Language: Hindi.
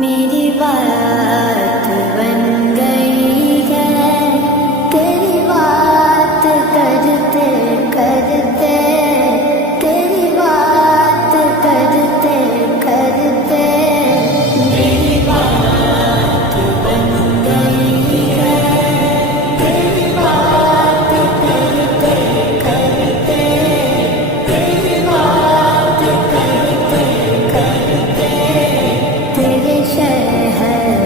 मेरी बात बन गई है तेरी बात करते करते, तेरी बात करते करते मेरी बात बन गई है तेरी बात करते करते, तेरी बात करते करते तेरे शहर